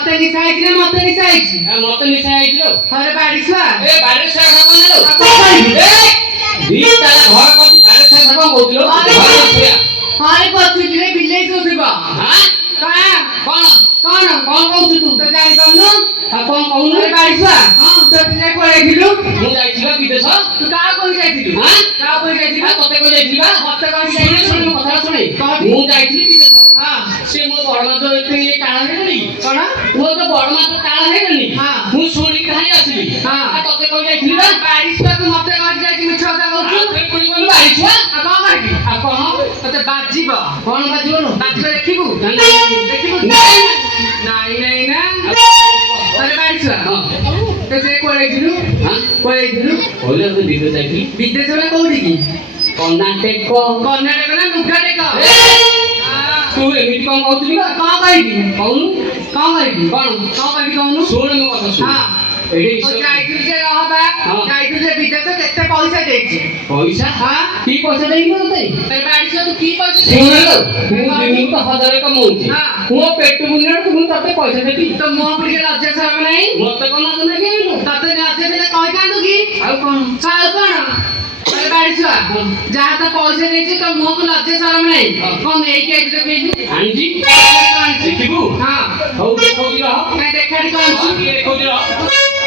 ତତେ ନିଶା ହେଇଛି ନା ମତେ ନିଶା ହେଇଛି? ମତେ ନିଶା ହେଇଛି ଲୋ। ଘରେ ବାଡି ଛୁଆ ଏ ବାଡି ଛୁଆ କଣ ଲୋ? ଦି ତାଲା ଘର କରିଛି ବାଡି ଛୁଆ କଣ କହୁଥିଲ? ଘରେ ପଶିଲି ରେ ବିଲେଇ ଶୋଉଥିବ। ହାଁ? କଣ କଣ କହୁଛୁ ତୁ? ତୁ ଜାଣିପାରୁନୁ? ଆଉ କଣ କହୁନୁ? ଘରେ ବାଡି ଛୁଆ ତୁ ପିଲେ ପଳେଇଥିଲୁ। ମୁଁ ଯାଇଥିଲି ବିଦେଶ। ତୁ କାହାକୁ କହି ଯାଇଥିଲୁ? କାହାକୁ କହି ଯାଇଥିଲୁ? ତତେ କହି ଯାଇଥିଲି ବା। ମତେ କହି ଶୁଣେ ଯାଇଥିଲୁ? ଶୁଣେ ମୋ କଥାଟା ଶୁଣେ। ମୁଁ ଯାଇଥିଲି ବିଦେଶ। ସେ ମୋ ବଡ ମା ତ ଏତେ କାଳ ହେଇଗଲି। କଣ ମୋ ତ ବଡ ମା ତ କାଳ ହେଇଗଲି। ମୁଁ ଶୁଣିକି ଧାଇଁ ଆସିଲି। ତତେ କହି ଯାଇଥିଲି ବା। ବାଡି ଛୁଆ ତୁ ମତେ କହି ଯାଇଛୁ ମିଛ କଥା କହୁଛୁ। ବାଡି ଛୁଆ ଆଉ କଣ କହିବି? ଆଉ କଣ ତତେ ବାଜିବ। କଣ ବାଜିବ ଲୋ? ବାଜିବ ଦେଖିବୁ। ଦେଖିବୁ ନାଇଁ ନାଇଁ ନା ଘରେ ବାଡି ଛୁଆ ତୁ ସେ ପଳେଇଥିଲୁ। ପଳେଇଥିଲୁ କହିଲେ ତୁ ବିଦେଶ ଯାଇଥିଲି। ବିଦେଶ ନା କୋଉଠିକି? କର୍ଣ୍ଣାଟକ। କର୍ଣ୍ଣାଟକ ନା ଲୁଗାଟେକ? ତୁ ଏମିତି କଣ କହୁଥିଲୁ? କଣ କହିବି? କହୁନୁ କଣ କହିବି? କଣ କହିବି କହୁନୁ? ଶୁଣ ମୋ କଥା ଶୁଣ। ଯାଇଥିଲୁ ଯେ ରହବା ଯାଇଥିଲୁ ଯେ ବିଦେଶ କେତେ ପଇସା ଦେଇଛି? ପଇସା? କି ପଇସା ଦେଇକି ତତେ? ବାଡି ଛୁଆ ତୁ କି ପଇସା ଶୁଣ ମୁଁ ଦିନକୁ ତ 1000 କମଉଛି। ମୋ ପେଟ ବୁଲିଲାଠୁ ମୁଁ ତତେ ପଇସା ଦେବି। ତ ମୁହଁ ଟିକେ ଲଜ୍ଜା ଶରମ ନାହିଁ? ମତେ କଣ ଲାଜ ଲାଗିବ? ତତେ ଲଜ୍ଜା ଦେଲେ କହିଥାନ୍ତୁ କି? ଆଉ କଣ? ବାଡି ଛୁଆ ଯାହା ତ ପଇସା ଦେଇଛୁ ତ ମୁହଁକୁ ଲଜ୍ଜା ଶରମ ନାହିଁ? କଣ ନେଇକି ଆଇଛୁ କହିଲୁ? ଆଣିଛି ଦେଖିବୁ। ହଉ ଦେଖଉଛି ରହ। ଦେଖାடி କଣ ଦେଖଉଛି ରହ।